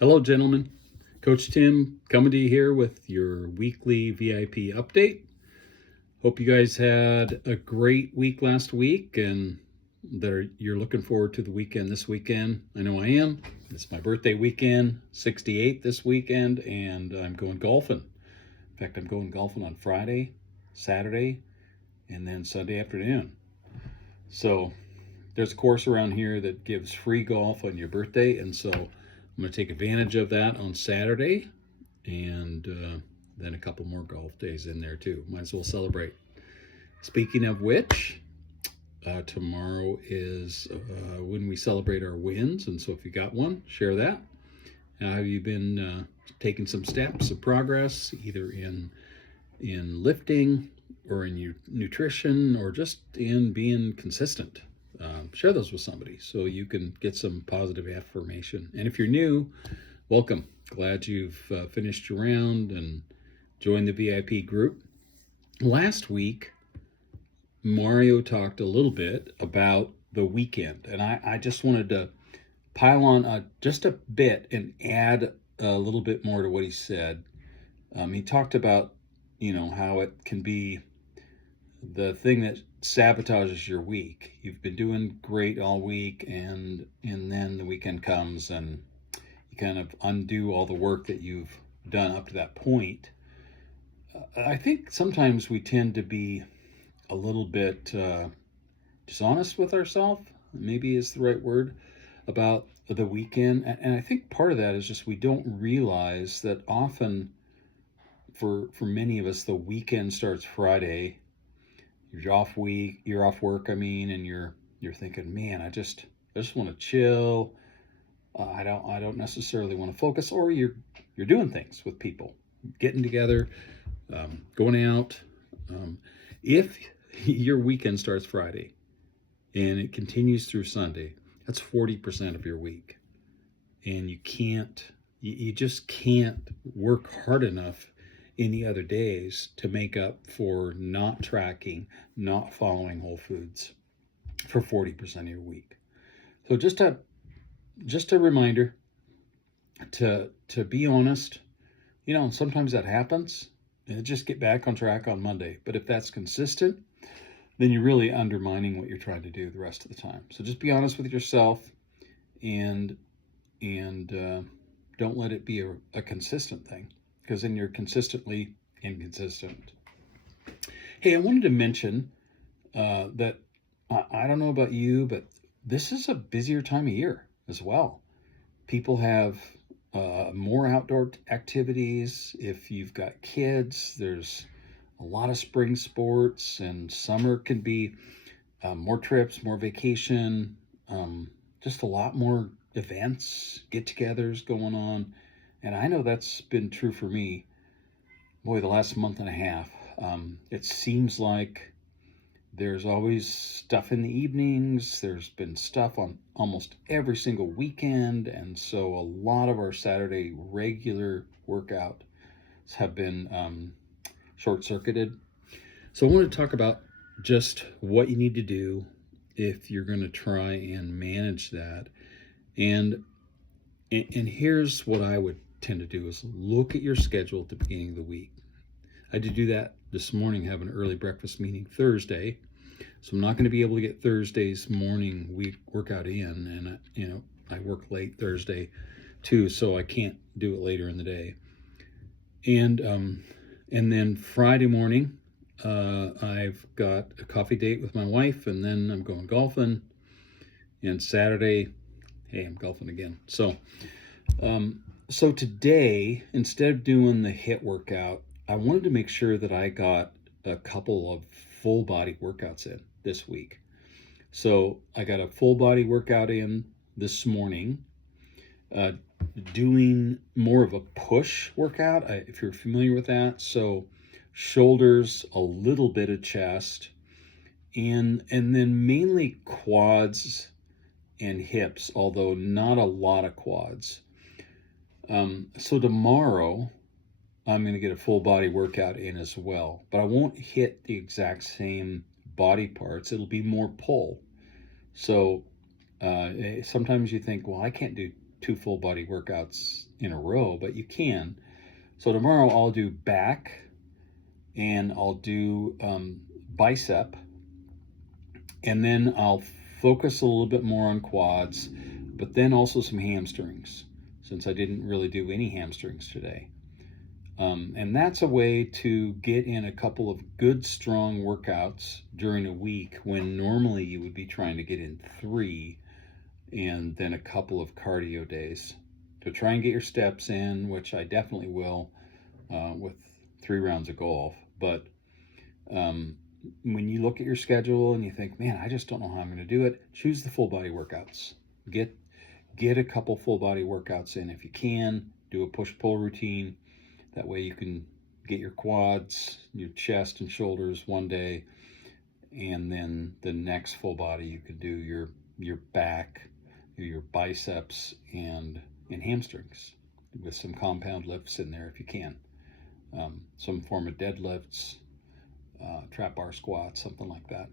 Hello, gentlemen. Coach Tim coming to you here with your weekly VIP update. Hope you guys had a great week last week and that you're looking forward to the weekend this weekend. I know I am. It's my birthday weekend, 68 this weekend, and I'm going golfing. In fact, I'm going golfing on Friday, Saturday, and then Sunday afternoon. So there's a course around here that gives free golf on your birthday, and so I'm going to take advantage of that on Saturday, and then a couple more golf days in there too. Might as well celebrate. Speaking of which, tomorrow is when we celebrate our wins, and so if you got one, share that. How have you been taking some steps of progress, either in lifting or in your nutrition or just in being consistent? Share those with somebody so you can get some positive affirmation. And if you're new, welcome. Glad you've finished your round and joined the VIP group. Last week, Mario talked a little bit about the weekend, and I just wanted to pile on just a bit and add a little bit more to what he said. He talked about, how it can be the thing that sabotages your week. You've been doing great all week, and then the weekend comes and you kind of undo all the work that you've done up to that point. I think sometimes we tend to be a little bit dishonest with ourselves, maybe is the right word, about the weekend. And I think part of that is just we don't realize that often for many of us, the weekend starts Friday. You're off work, and you're thinking, man, I just want to chill. I don't necessarily want to focus. Or you're doing things with people, getting together, going out. If your weekend starts Friday and it continues through Sunday, that's 40% of your week, and you just can't work hard enough any other days to make up for not tracking, not following Whole Foods for 40% of your week. So just a reminder to be honest. Sometimes that happens, and just get back on track on Monday. But if that's consistent, then you're really undermining what you're trying to do the rest of the time. So just be honest with yourself, and don't let it be a consistent thing, because then you're consistently inconsistent. Hey, I wanted to mention that I don't know about you, but this is a busier time of year as well. People have more outdoor activities. If you've got kids, there's a lot of spring sports, and summer can be more trips, more vacation, just a lot more events, get-togethers going on. And I know that's been true for me, boy, the last month and a half. It seems like there's always stuff in the evenings. There's been stuff on almost every single weekend. And so a lot of our Saturday regular workouts have been short-circuited. So I want to talk about just what you need to do if you're going to try and manage that. And here's what I would tend to do is look at your schedule at the beginning of the week. I did do that this morning, have an early breakfast meeting Thursday. So I'm not going to be able to get Thursday's morning week workout in, and I work late Thursday too, so I can't do it later in the day. And then Friday morning, I've got a coffee date with my wife, and then I'm going golfing. And Saturday, hey, I'm golfing again. So today, instead of doing the HIIT workout, I wanted to make sure that I got a couple of full body workouts in this week. So I got a full body workout in this morning, doing more of a push workout, if you're familiar with that. So shoulders, a little bit of chest, and then mainly quads and hips, although not a lot of quads. So tomorrow I'm going to get a full body workout in as well, but I won't hit the exact same body parts. It'll be more pull. So sometimes you think, well, I can't do 2 full body workouts in a row, but you can. So tomorrow I'll do back, and I'll do bicep, and then I'll focus a little bit more on quads, but then also some hamstrings, since I didn't really do any hamstrings today. And that's a way to get in a couple of good, strong workouts during a week when normally you would be trying to get in 3 and then a couple of cardio days. To try and get your steps in, which I definitely will with 3 rounds of golf. But when you look at your schedule and you think, man, I just don't know how I'm going to do it, choose the full body workouts. Get a couple full body workouts in if you can. Do a push-pull routine. That way you can get your quads, your chest and shoulders one day, and then the next full body you could do your back, your biceps, and hamstrings with some compound lifts in there if you can. Some form of deadlifts, trap bar squats, something like that.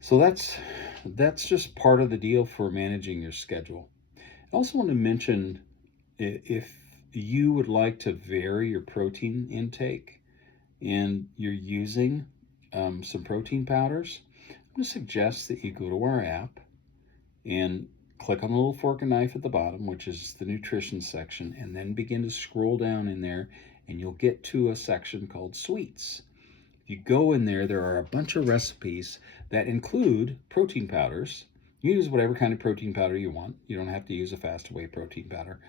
So that's just part of the deal for managing your schedule. I also want to mention, if you would like to vary your protein intake and you're using some protein powders, I'm going to suggest that you go to our app and click on the little fork and knife at the bottom, which is the nutrition section, and then begin to scroll down in there, and you'll get to a section called sweets. If you go in there, there are a bunch of recipes that include protein powders. You use whatever kind of protein powder you want. You don't have to use a fast whey protein powder,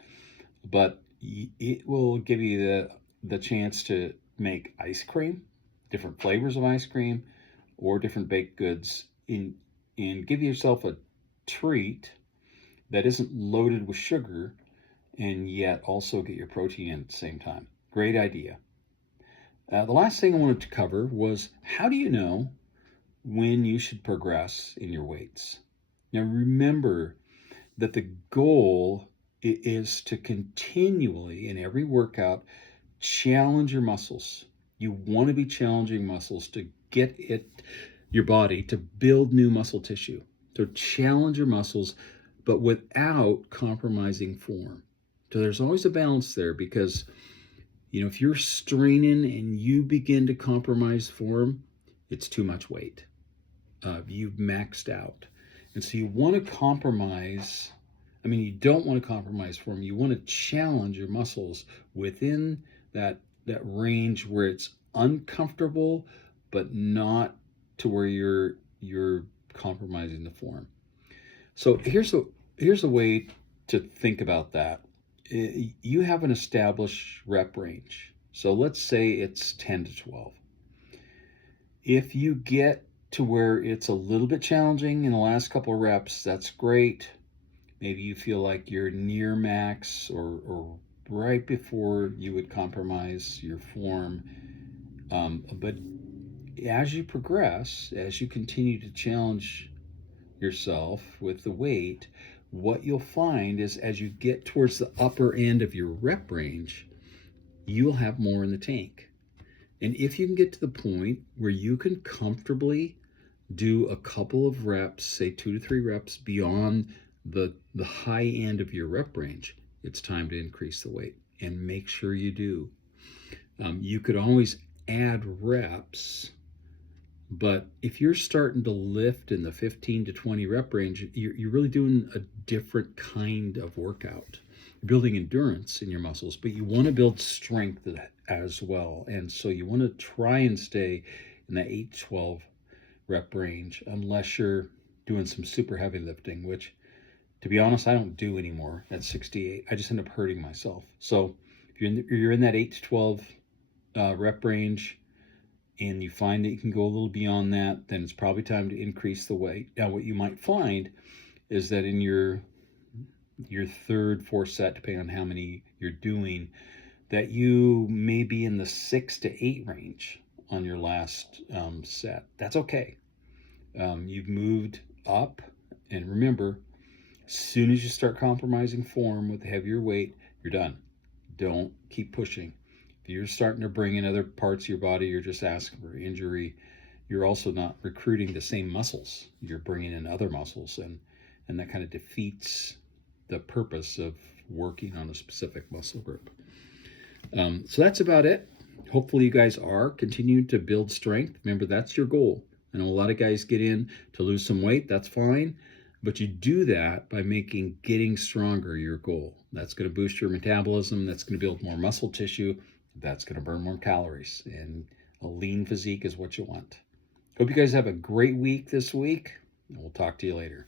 but it will give you the chance to make ice cream, different flavors of ice cream, or different baked goods, and give yourself a treat that isn't loaded with sugar, and yet also get your protein in at the same time. Great idea. The last thing I wanted to cover was, how do you know when you should progress in your weights? Now remember that the goal is to continually, in every workout, challenge your muscles. You want to be challenging muscles to get your body to build new muscle tissue. So challenge your muscles, but without compromising form. So there's always a balance there, because if you're straining and you begin to compromise form, it's too much weight. You've maxed out. And so you want to compromise. You don't want to compromise form. You want to challenge your muscles within that range where it's uncomfortable, but not to where you're compromising the form. So here's a way to think about that. You have an established rep range. So let's say it's 10 to 12. If you get to where it's a little bit challenging in the last couple of reps, that's great. Maybe you feel like you're near max or right before you would compromise your form. But as you progress, as you continue to challenge yourself with the weight, what you'll find is, as you get towards the upper end of your rep range, you'll have more in the tank. And if you can get to the point where you can comfortably do a couple of reps, say 2 to 3 reps beyond the high end of your rep range, it's time to increase the weight, and make sure you do. You could always add reps, but if you're starting to lift in the 15 to 20 rep range, you're really doing a different kind of workout. You're building endurance in your muscles, but you want to build strength as well. And so you want to try and stay in that 8 to 12 rep range, unless you're doing some super heavy lifting, which, to be honest, I don't do anymore at 68. I just end up hurting myself. So if you're in that 8 to 12 rep range, and you find that you can go a little beyond that, then it's probably time to increase the weight. Now, what you might find is that in your third, fourth set, depending on how many you're doing, that you may be in the 6 to 8 range on your last set. That's okay. You've moved up, and remember, as soon as you start compromising form with heavier weight, you're done. Don't keep pushing. If you're starting to bring in other parts of your body, you're just asking for injury. You're also not recruiting the same muscles. You're bringing in other muscles, and that kind of defeats the purpose of working on a specific muscle group. So that's about it. Hopefully you guys are continuing to build strength. Remember, that's your goal. I know a lot of guys get in to lose some weight. That's fine. But you do that by making getting stronger your goal. That's going to boost your metabolism. That's going to build more muscle tissue. That's going to burn more calories. And a lean physique is what you want. Hope you guys have a great week this week. And we'll talk to you later.